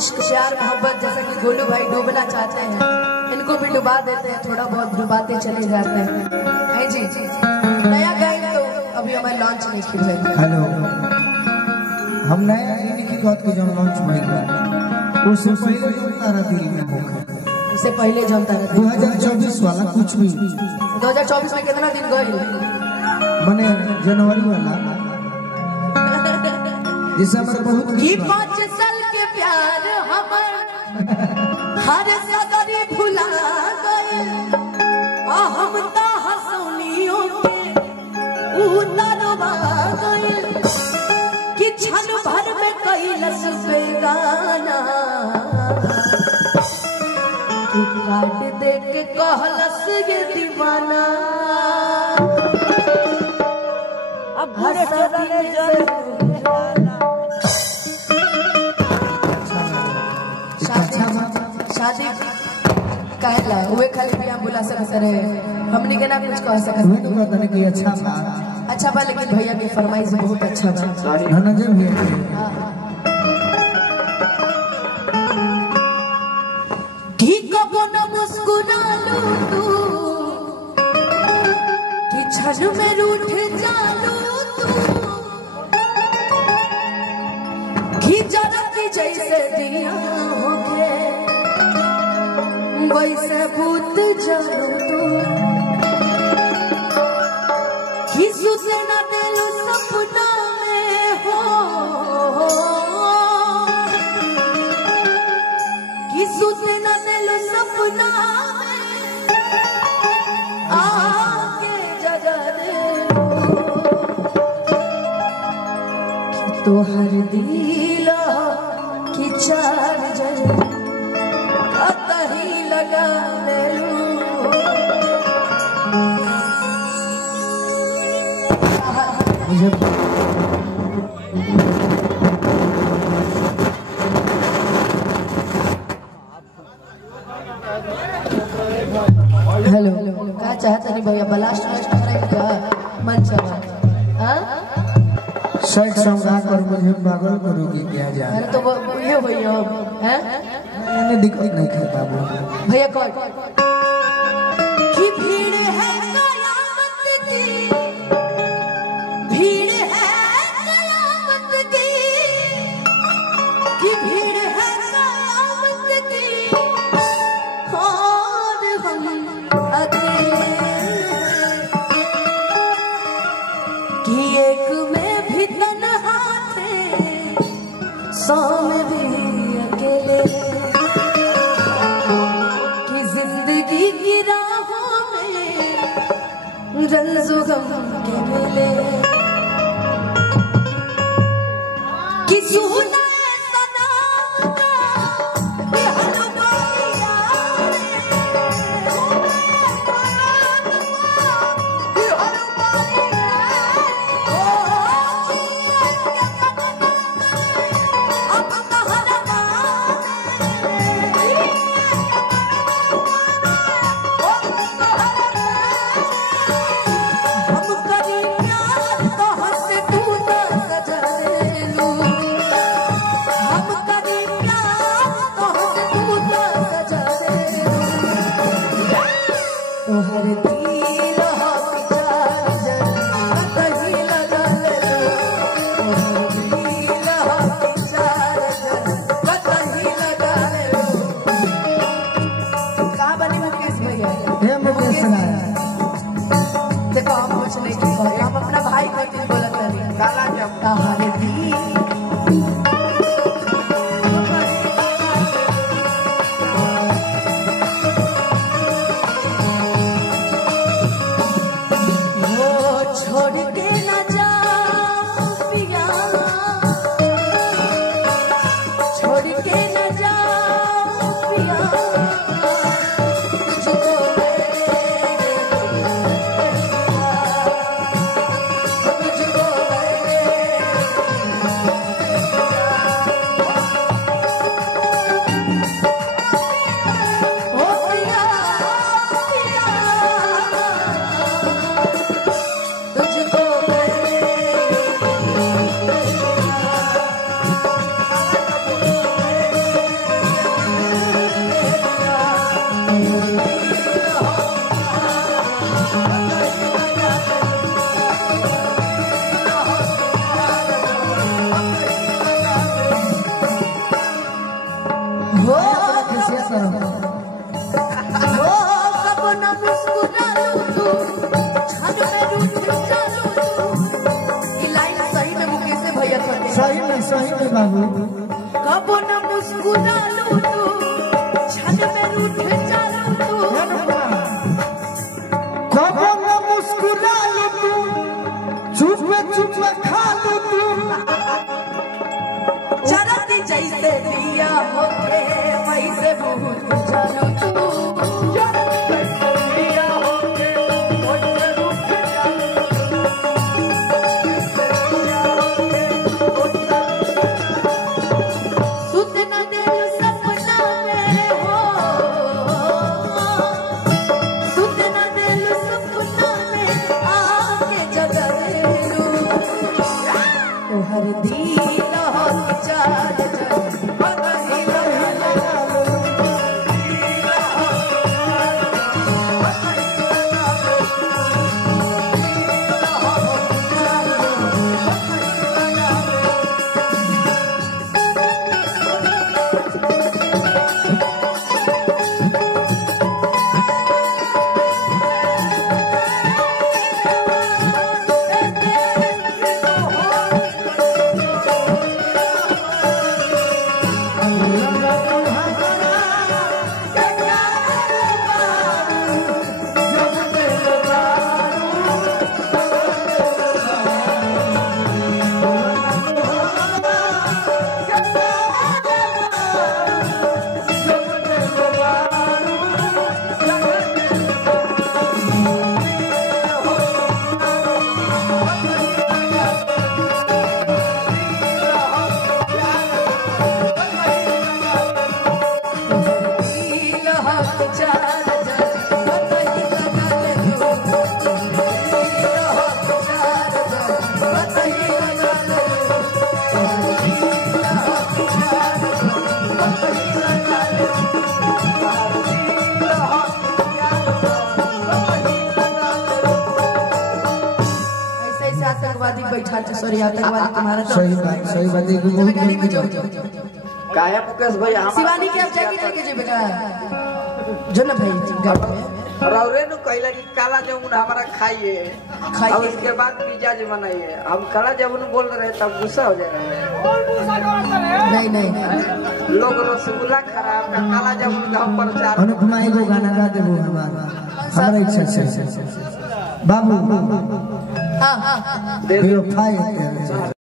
इश्क प्यार मोहब्बत जैसा कि गोलू भाई डूबना चाहते हैं, इनको भी डुबा देते हैं, थोड़ा बहुत डुबाते चले जाते हैं। जी जी नया गायक तो अभी हमारे लॉन्च नहीं की भाई। हेलो, हम नया इन्हीं की बात की जो लॉन्च भइला उससे पहले जो तारा दिल में होगा, उससे पहले जो तारा 2024 वाला कुछ भी 2024 में कितना दिन गए मने जनवरी वाला दिसंबर बहुत की 5 साल के प्यार हमर हर सगरी भुला गए हम ता हंसोनियों के उतरवा गए कि क्षण भर में कैलस बेगाना कि काट दे के कहलस ये दीवाना अब घरे चले शादी कहला उहे खाली भी हम बुला सकते रहे, हमनी के ना कुछ कह सकते हुए तो कहते कि अच्छा बा लेकिन भैया की फरमाइश बहुत अच्छा बा धनंजय भैया की कबो न मुस्कुरा लू तू कि क्षण में रूठ जालू तू कि जरा की जैसे दिया होके वैसे भूत जानो तू कि सुसे न दिलो सपना में हो कि सुसे न दिलो सपना में आके जगा दे तो हर दिल की चार्जर कतही लगा ले हेलो क्या चाहता नहीं भैया ब्लास्ट करेगा मन चला सैड सॉन्ग गाकर मुझे पागल करोगी क्या जान। अरे तो वो ये भैया हैं मैंने दिक्कत नहीं कर बाबू भैया कौन की भीड़ है कयामत की भीड़ है कयामत की भीड़ है कयामत की और हम अकेले कि एक में भी तन्हा थे 100 में भी अकेले कि जिंदगी की राहों में रंजो गम के मेले कि सुना सनम का कि हर कोई यार कि हर कोई हम अपना भाई को बोलत काला जमता हरे दी सही में बाबू कबो न मुस्कुरालू तू छन में रूठ जालू तू कबो न मुस्कुरालू तू चुप चुप खालू तू चरती जैसे दिया होके वैसे भूल जालू तू हर दिल हो चाल आतंकवादी बैठा थे सॉरी आतंकवादी तुम्हारा सही बात गाड़ी में जो काहे मुकेश भाई हम शिवानी के आप जाके लेके जे बेटा जो ना भाई गाड़ी में रौरे नु कहला कि काला जामुन हमारा खाइए और उसके बाद पिज्जा जी बनाइए हम काला जामुन बोल रहे तब गुस्सा हो जाएगा नहीं लोग रसगुल्ला खराब का काला जामुन का हम प्रचार अनुपमा एगो गाना गा देबो हमारा इच्छा से बाबू हां दे 5